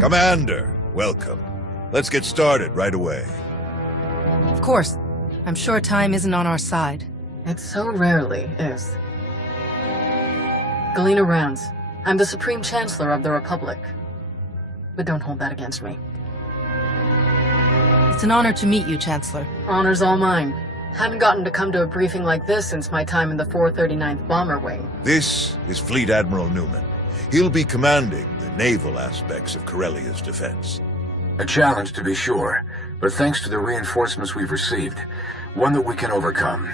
Commander, welcome. Let's get started right away. Of course. I'm sure time isn't on our side. It so rarely is. Galena Rance. I'm the Supreme Chancellor of the Republic. But don't hold that against me. It's an honor to meet you, Chancellor. Honor's all mine. Haven't gotten to come to a briefing like this since my time in the 439th Bomber Wing. This is Fleet Admiral Newman. He'll be commanding the naval aspects of Corellia's defense. A challenge, to be sure, but thanks to the reinforcements we've received, one that we can overcome.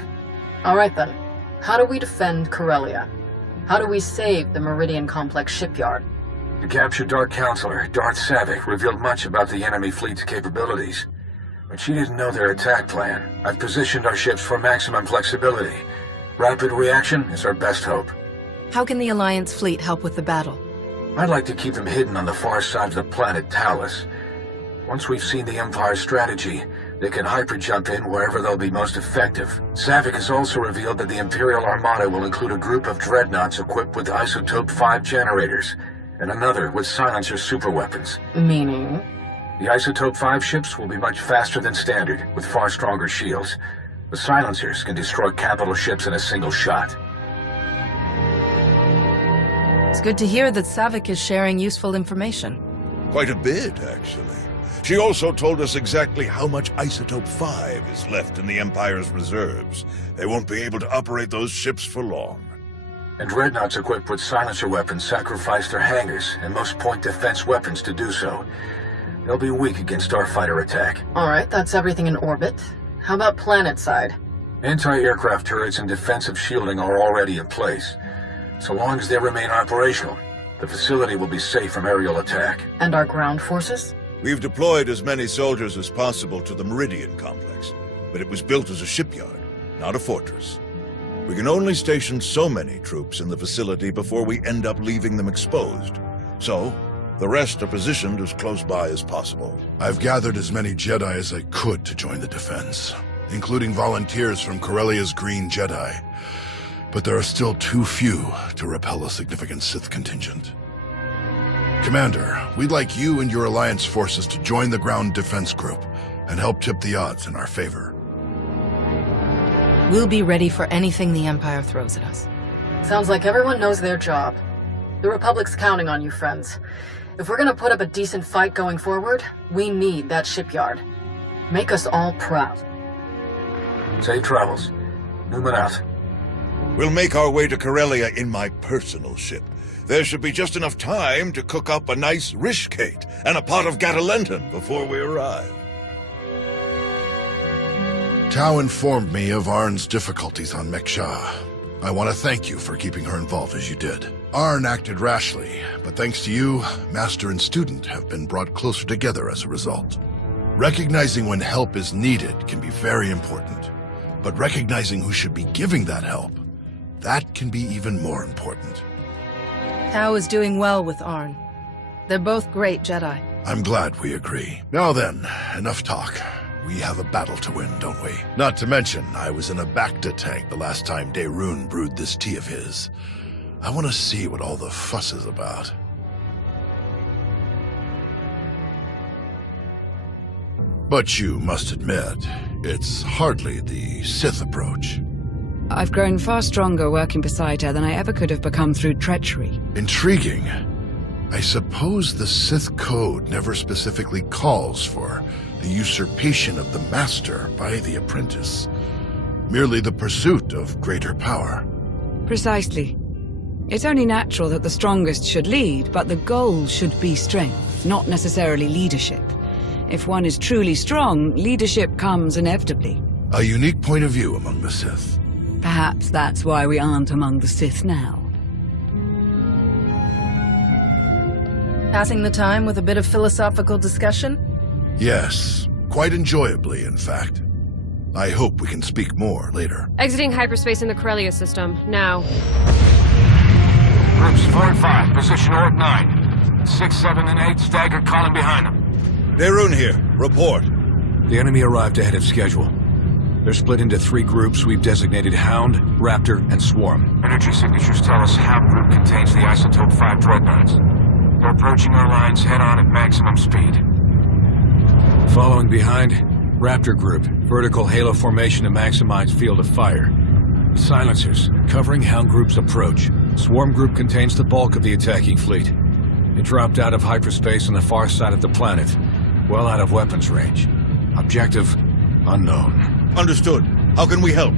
All right then. How do we defend Corellia? How do we save the Meridian Complex shipyard? The captured Dark Consular, Darth Savik, revealed much about the enemy fleet's capabilities. But she didn't know their attack plan. I've positioned our ships for maximum flexibility. Rapid reaction is our best hope. How can the Alliance fleet help with the battle? I'd like to keep them hidden on the far side of the planet Talos. Once we've seen the Empire's strategy, they can hyper-jump in wherever they'll be most effective. Savik has also revealed that the Imperial Armada will include a group of dreadnoughts equipped with Isotope 5 generators, and another with silencer superweapons. Meaning? The Isotope 5 ships will be much faster than standard, with far stronger shields. The silencers can destroy capital ships in a single shot. It's good to hear that Savik is sharing useful information. Quite a bit, actually. She also told us exactly how much Isotope 5 is left in the Empire's reserves. They won't be able to operate those ships for long. And dreadnoughts equipped with silencer weapons sacrifice their hangars and most point defense weapons to do so. They'll be weak against starfighter attack. Alright, that's everything in orbit. How about Planetside? Anti-aircraft turrets and defensive shielding are already in place. So long as they remain operational, the facility will be safe from aerial attack. And our ground forces? We've deployed as many soldiers as possible to the Meridian Complex, but it was built as a shipyard, not a fortress. We can only station so many troops in the facility before we end up leaving them exposed. So, the rest are positioned as close by as possible. I've gathered as many Jedi as I could to join the defense, including volunteers from Corellia's Green Jedi. But there are still too few to repel a significant Sith contingent. Commander, we'd like you and your Alliance forces to join the ground defense group and help tip the odds in our favor. We'll be ready for anything the Empire throws at us. Sounds like everyone knows their job. The Republic's counting on you, friends. If we're gonna put up a decent fight going forward, we need that shipyard. Make us all proud. Safe travels. Newman out. We'll make our way to Corellia in my personal ship. There should be just enough time to cook up a nice rishkate and a pot of Gatalenton before we arrive. Tau informed me of Arn's difficulties on Meksha. I want to thank you for keeping her involved as you did. Arn acted rashly, but thanks to you, Master and student have been brought closer together as a result. Recognizing when help is needed can be very important, but recognizing who should be giving that help, that can be even more important. Tau is doing well with Arn. They're both great Jedi. I'm glad we agree. Now then, enough talk. We have a battle to win, don't we? Not to mention, I was in a Bacta tank the last time Daerun brewed this tea of his. I want to see what all the fuss is about. But you must admit, it's hardly the Sith approach. I've grown far stronger working beside her than I ever could have become through treachery. Intriguing. I suppose the Sith Code never specifically calls for the usurpation of the Master by the apprentice. Merely the pursuit of greater power. Precisely. It's only natural that the strongest should lead, but the goal should be strength, not necessarily leadership. If one is truly strong, leadership comes inevitably. A unique point of view among the Sith. Perhaps that's why we aren't among the Sith now. Passing the time with a bit of philosophical discussion? Yes, quite enjoyably, in fact. I hope we can speak more later. Exiting hyperspace in the Corellia system, now. Groups 4 and 5, position Orc 9. 6, 7, and 8, staggered column behind them. Daerun here. Report. The enemy arrived ahead of schedule. They're split into 3 groups we've designated Hound, Raptor, and Swarm. Energy signatures tell us Hound Group contains the Isotope 5 dreadnoughts. They're approaching our lines head-on at maximum speed. Following behind, Raptor Group, vertical halo formation to maximize field of fire. Silencers, covering Hound Group's approach. Swarm Group contains the bulk of the attacking fleet. It dropped out of hyperspace on the far side of the planet, well out of weapons range. Objective, unknown. Understood. How can we help?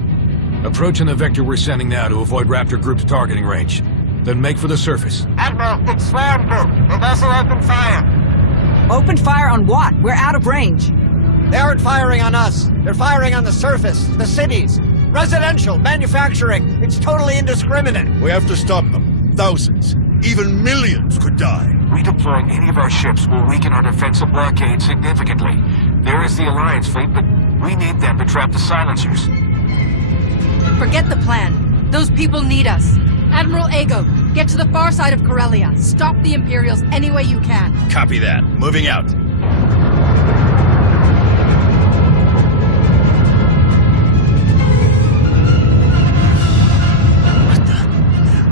Approaching the vector we're sending now to avoid Raptor Group's targeting range. Then make for the surface. Admiral, it's Swarm Group. They've also opened fire. Open fire on what? We're out of range. They aren't firing on us. They're firing on the surface, the cities. Residential, manufacturing. It's totally indiscriminate. We have to stop them. Thousands, even millions could die. Redeploying any of our ships will weaken our defensive blockade significantly. There is the Alliance fleet, but we need them to trap the silencers. Forget the plan. Those people need us. Admiral Ago, get to the far side of Corellia. Stop the Imperials any way you can. Copy that. Moving out.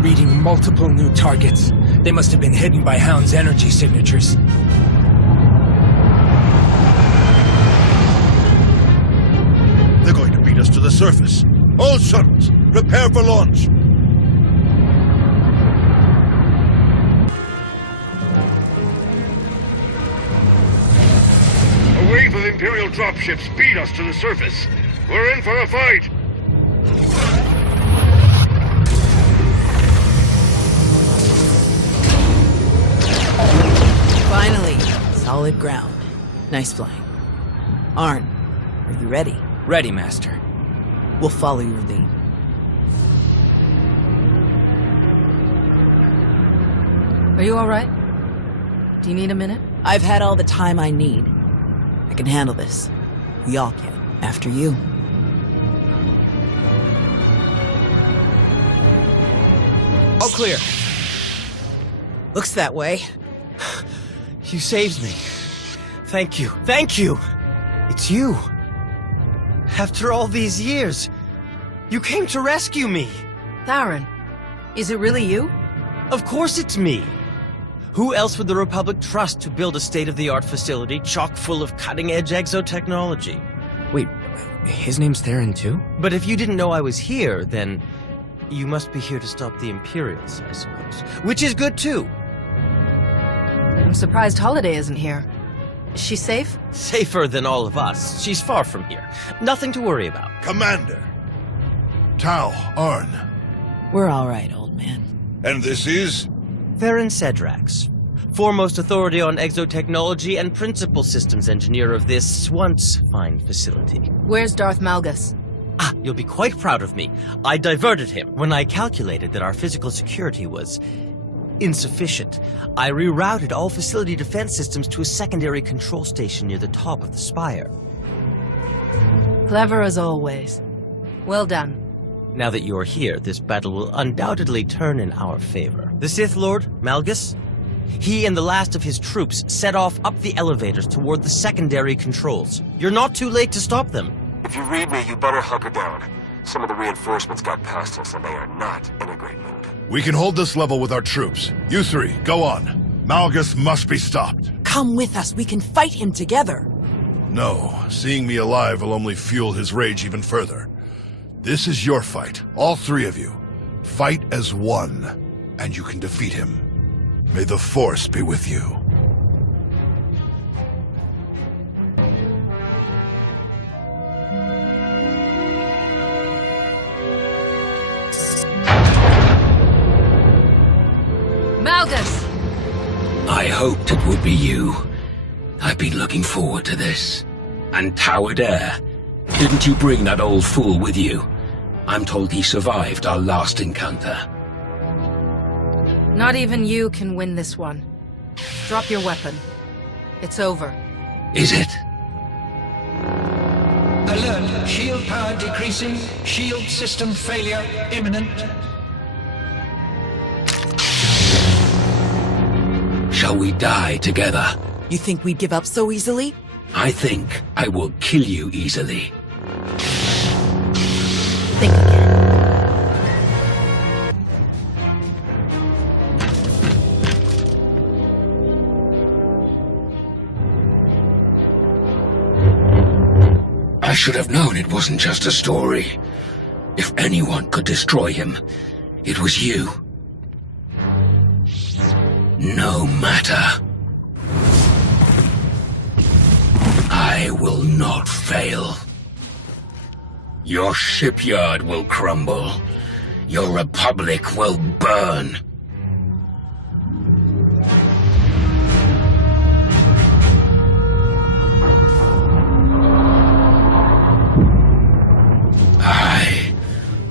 Reading multiple new targets. They must have been hidden by Hound's energy signatures. They're going to beat us to the surface. All shuttles, prepare for launch. A wave of Imperial dropships beat us to the surface. We're in for a fight. Finally, solid ground. Nice flying. Arn, are you ready? Ready, Master. We'll follow your lead. Are you all right? Do you need a minute? I've had all the time I need. I can handle this. We all can. After you. All clear. Looks that way. You saved me. Thank you. Thank you. It's you. After all these years, you came to rescue me. Theron, is it really you? Of course it's me. Who else would the Republic trust to build a state-of-the-art facility chock full of cutting-edge exotechnology? Wait, his name's Theron too? But if you didn't know I was here, then you must be here to stop the Imperials, I suppose. Which is good too. I'm surprised Holiday isn't here. Is she safe? Safer than all of us. She's far from here. Nothing to worry about. Commander. Tau, Arn. We're all right, old man. And this is? Theron Cedrax, foremost authority on exotechnology and principal systems engineer of this once fine facility. Where's Darth Malgus? You'll be quite proud of me. I diverted him when I calculated that our physical security was insufficient. I rerouted all facility defense systems to a secondary control station near the top of the spire. Clever as always. Well done. Now that you're here, this battle will undoubtedly turn in our favor. The Sith Lord, Malgus, he and the last of his troops set off up the elevators toward the secondary controls. You're not too late to stop them. If you read me, you better hunker down. Some of the reinforcements got past us, and they are not in a great mood. We can hold this level with our troops. You three, go on. Malgus must be stopped. Come with us. We can fight him together. No, seeing me alive will only fuel his rage even further. This is your fight, all three of you. Fight as one, and you can defeat him. May the Force be with you. Malgus! I hoped it would be you. I've been looking forward to this. And Tau Adair, didn't you bring that old fool with you? I'm told he survived our last encounter. Not even you can win this one. Drop your weapon. It's over. Is it? Alert. Shield power decreasing. Shield system failure imminent. Shall we die together? You think we'd give up so easily? I think I will kill you easily. Think again. I should have known it wasn't just a story. If anyone could destroy him, it was you. No matter. I will not fail. Your shipyard will crumble. Your republic will burn. I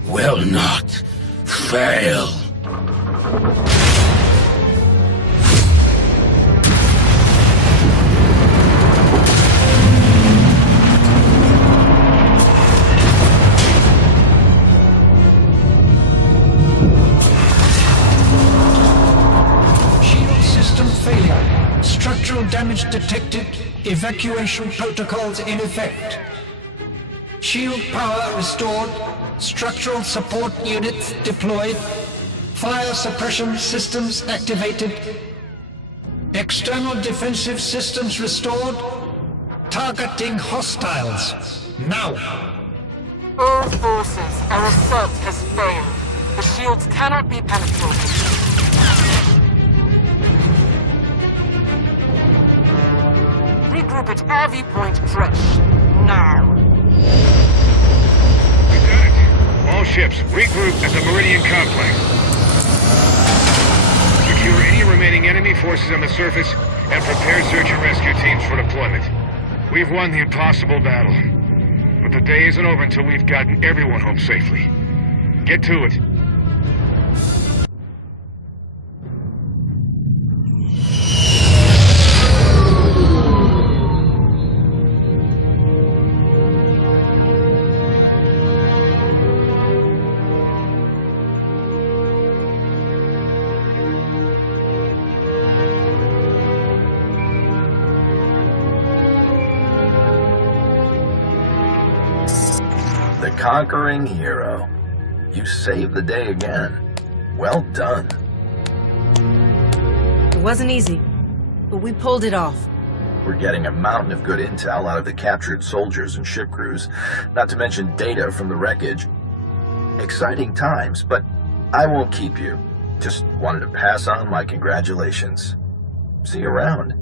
will not fail. Structural damage detected. Evacuation protocols in effect. Shield power restored. Structural support units deployed. Fire suppression systems activated. External defensive systems restored. Targeting hostiles. Now! All forces, our assault has failed. The shields cannot be penetrated. Regroup at RV Point fresh. Now. Lieutenant, all ships, regroup at the Meridian Complex. Secure any remaining enemy forces on the surface and prepare search and rescue teams for deployment. We've won the impossible battle. But the day isn't over until we've gotten everyone home safely. Get to it. The conquering hero. You saved the day again. Well done. It wasn't easy, but we pulled it off. We're getting a mountain of good intel out of the captured soldiers and ship crews, not to mention data from the wreckage. Exciting times, but I won't keep you. Just wanted to pass on my congratulations. See you around.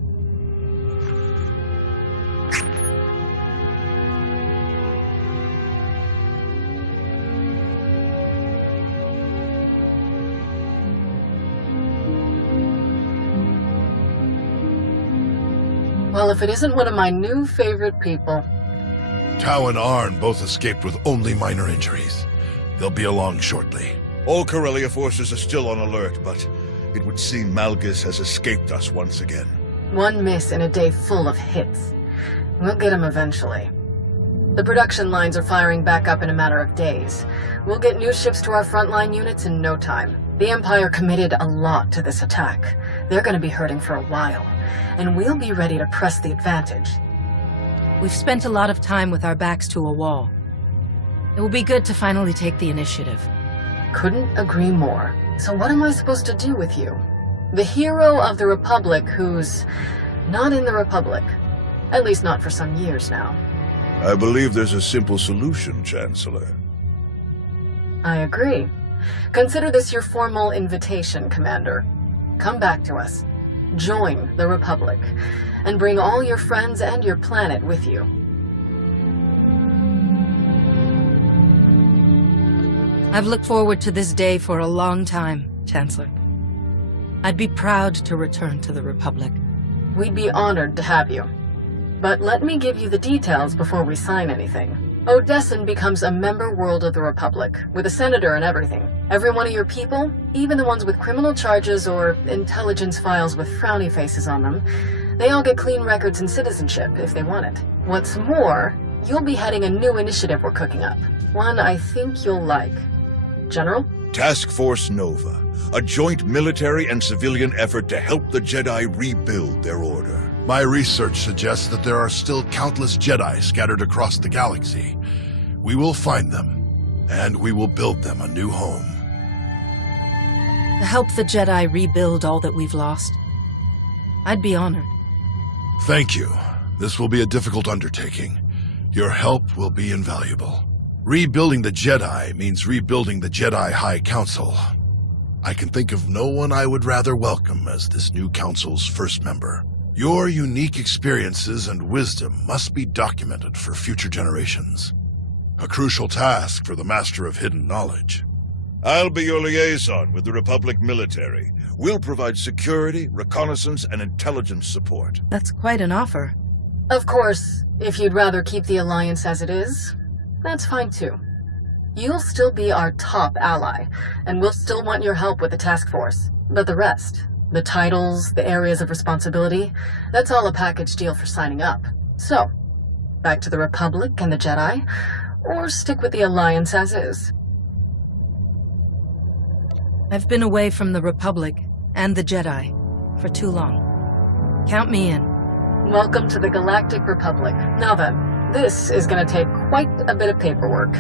Well, if it isn't one of my new favorite people. Tau and Arn both escaped with only minor injuries. They'll be along shortly. All Corellia forces are still on alert, but it would seem Malgus has escaped us once again. One miss in a day full of hits. We'll get him eventually. The production lines are firing back up in a matter of days. We'll get new ships to our frontline units in no time. The Empire committed a lot to this attack. They're going to be hurting for a while, and we'll be ready to press the advantage. We've spent a lot of time with our backs to a wall. It will be good to finally take the initiative. Couldn't agree more. So what am I supposed to do with you? The hero of the Republic who's not in the Republic. At least not for some years now. I believe there's a simple solution, Chancellor. I agree. Consider this your formal invitation, Commander. Come back to us. Join the Republic. And bring all your friends and your planet with you. I've looked forward to this day for a long time, Chancellor. I'd be proud to return to the Republic. We'd be honored to have you. But let me give you the details before we sign anything. Odessan becomes a member world of the Republic, with a senator and everything. Every one of your people, even the ones with criminal charges or intelligence files with frowny faces on them, they all get clean records and citizenship if they want it. What's more, you'll be heading a new initiative we're cooking up. One I think you'll like. General? Task Force Nova, a joint military and civilian effort to help the Jedi rebuild their order. My research suggests that there are still countless Jedi scattered across the galaxy. We will find them, and we will build them a new home. To help the Jedi rebuild all that we've lost, I'd be honored. Thank you. This will be a difficult undertaking, Your help will be invaluable. Rebuilding the Jedi means rebuilding the Jedi High Council. I can think of no one I would rather welcome as this new council's first member. Your unique experiences and wisdom must be documented for future generations. A crucial task for the Master of Hidden Knowledge. I'll be your liaison with the Republic military. We'll provide security, reconnaissance, and intelligence support. That's quite an offer. Of course, if you'd rather keep the Alliance as it is, that's fine too. You'll still be our top ally, and we'll still want your help with the task force. But the rest, the titles, the areas of responsibility, that's all a package deal for signing up. So, back to the Republic and the Jedi, or stick with the Alliance as is. I've been away from the Republic and the Jedi for too long. Count me in. Welcome to the Galactic Republic. Now then, this is going to take quite a bit of paperwork.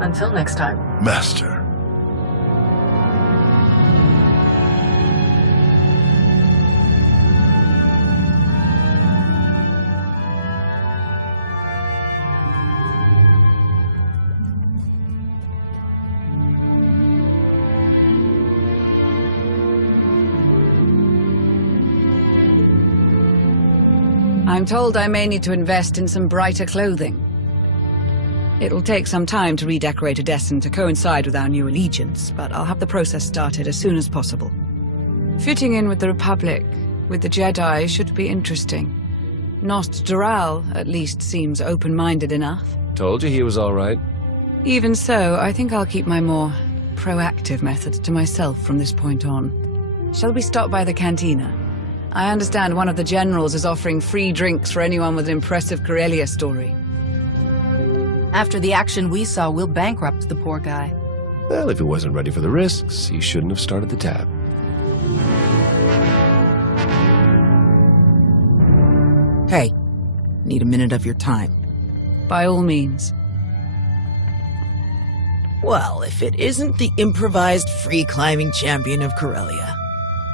Until next time. Master. I'm told I may need to invest in some brighter clothing. It'll take some time to redecorate Odessen to coincide with our new allegiance, but I'll have the process started as soon as possible. Fitting in with the Republic, with the Jedi, should be interesting. Nost Doral, at least, seems open-minded enough. Told you he was all right. Even so, I think I'll keep my more proactive methods to myself from this point on. Shall we stop by the cantina? I understand one of the generals is offering free drinks for anyone with an impressive Corellia story. After the action we saw, we'll bankrupt the poor guy. Well, if he wasn't ready for the risks, he shouldn't have started the tab. Hey, need a minute of your time. By all means. Well, if it isn't the improvised free-climbing champion of Corellia.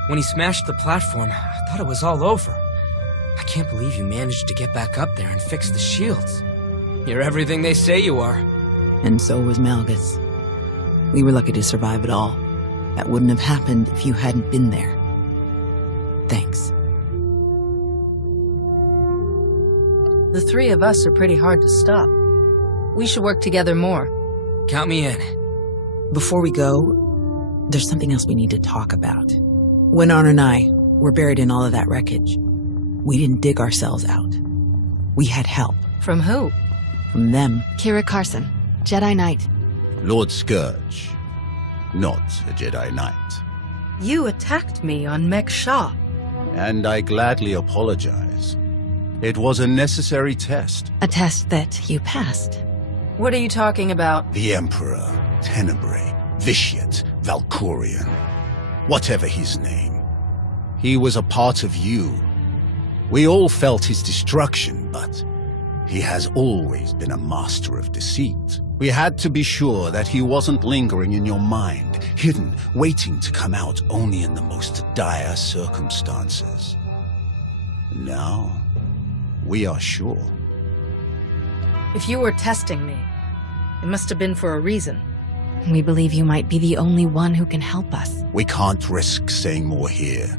When he smashed the platform, I thought it was all over. I can't believe you managed to get back up there and fix the shields. You're everything they say you are. And so was Malgus. We were lucky to survive it all. That wouldn't have happened if you hadn't been there. Thanks. The three of us are pretty hard to stop. We should work together more. Count me in. Before we go, there's something else we need to talk about. When Arn and I were buried in all of that wreckage, we didn't dig ourselves out. We had help. From who? From them. Kira Carson, Jedi Knight. Lord Scourge, not a Jedi Knight. You attacked me on Mek Shah. And I gladly apologize. It was a necessary test. A test that you passed. What are you talking about? The Emperor, Tenebrae, Vitiate, Valkorian, whatever his name. He was a part of you. We all felt his destruction, but he has always been a master of deceit. We had to be sure that he wasn't lingering in your mind, hidden, waiting to come out only in the most dire circumstances. Now, we are sure. If you were testing me, it must have been for a reason. We believe you might be the only one who can help us. We can't risk saying more here.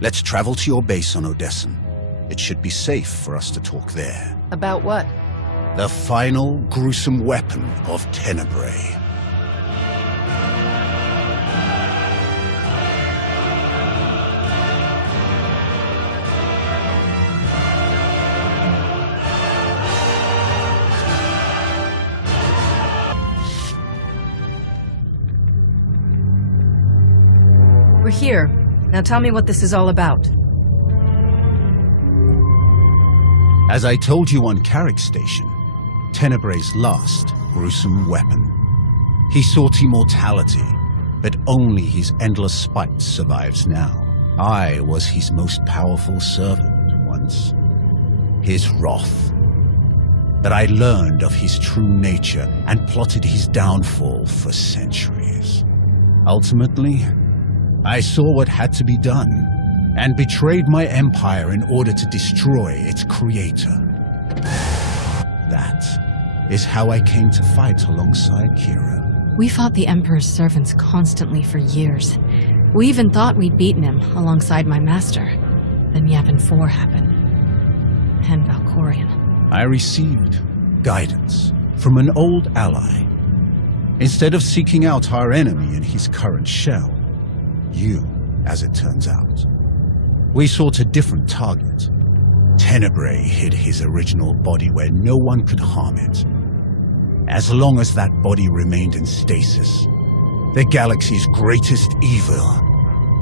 Let's travel to your base on Odessen. It should be safe for us to talk there. About what? The final gruesome weapon of Tenebrae. We're here. Now tell me what this is all about. As I told you on Carrick Station, Tenebrae's last gruesome weapon. He sought immortality, but only his endless spite survives now. I was his most powerful servant once. His wrath. But I learned of his true nature and plotted his downfall for centuries. Ultimately, I saw what had to be done, and betrayed my empire in order to destroy its creator. That is how I came to fight alongside Kira. We fought the Emperor's servants constantly for years. We even thought we'd beaten him alongside my master. Then Yavin 4 happened. And Valkorion. I received guidance from an old ally. Instead of seeking out our enemy in his current shell, you, as it turns out, we sought a different target. Tenebrae hid his original body where no one could harm it. As long as that body remained in stasis, the galaxy's greatest evil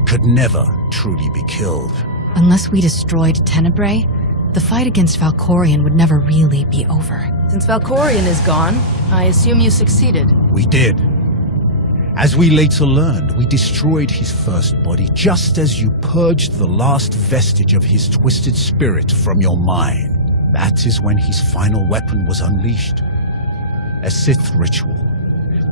could never truly be killed. Unless we destroyed Tenebrae, the fight against Valkorion would never really be over. Since Valkorion is gone, I assume you succeeded. We did. As we later learned, we destroyed his first body just as you purged the last vestige of his twisted spirit from your mind. That is when his final weapon was unleashed. A Sith ritual,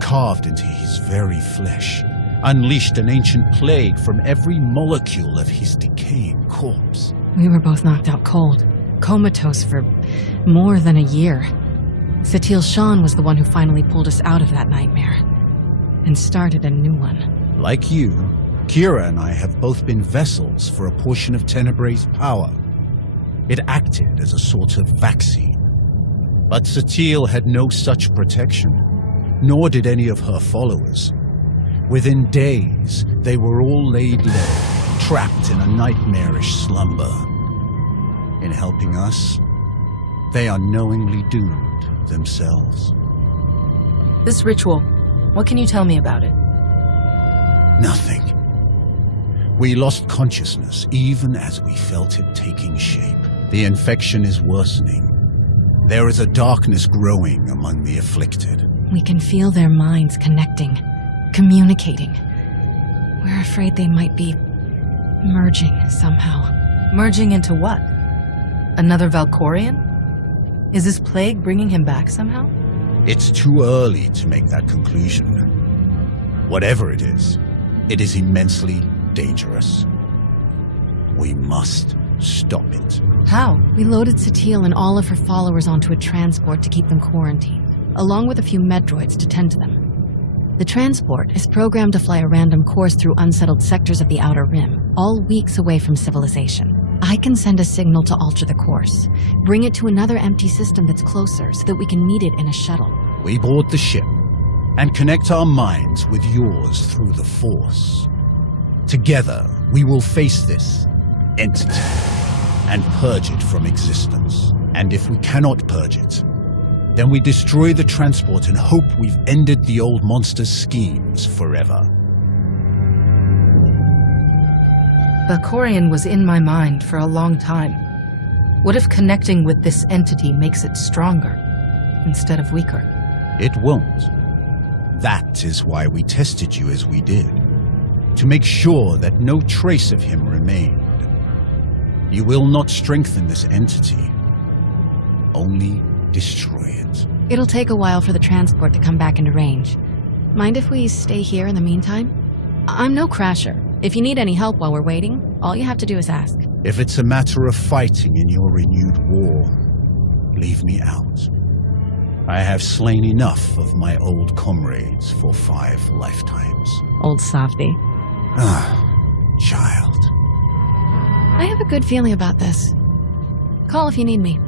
carved into his very flesh, unleashed an ancient plague from every molecule of his decaying corpse. We were both knocked out cold, comatose for more than a year. Satil Shan was the one who finally pulled us out of that nightmare, and started a new one. Like you, Kira and I have both been vessels for a portion of Tenebrae's power. It acted as a sort of vaccine. But Satil had no such protection, nor did any of her followers. Within days, they were all laid low, trapped in a nightmarish slumber. In helping us, they are knowingly doomed themselves. This ritual, what can you tell me about it? Nothing. We lost consciousness even as we felt it taking shape. The infection is worsening. There is a darkness growing among the afflicted. We can feel their minds connecting, communicating. We're afraid they might be merging somehow. Merging into what? Another Valkorion? Is this plague bringing him back somehow? It's too early to make that conclusion. Whatever it is immensely dangerous. We must stop it. How? We loaded Satil and all of her followers onto a transport to keep them quarantined, along with a few medroids to tend to them. The transport is programmed to fly a random course through unsettled sectors of the Outer Rim, all weeks away from civilization. I can send a signal to alter the course, bring it to another empty system that's closer so that we can meet it in a shuttle. We board the ship and connect our minds with yours through the Force. Together, we will face this entity and purge it from existence. And if we cannot purge it, then we destroy the transport and hope we've ended the old monster's schemes forever. Valkorion was in my mind for a long time. What if connecting with this entity makes it stronger, instead of weaker? It won't. That is why we tested you as we did, to make sure that no trace of him remained. You will not strengthen this entity, only destroy it. It'll take a while for the transport to come back into range. Mind if we stay here in the meantime? I'm no crasher. If you need any help while we're waiting, all you have to do is ask. If it's a matter of fighting in your renewed war, leave me out. I have slain enough of my old comrades for 5 lifetimes. Old softy. Child. I have a good feeling about this. Call if you need me.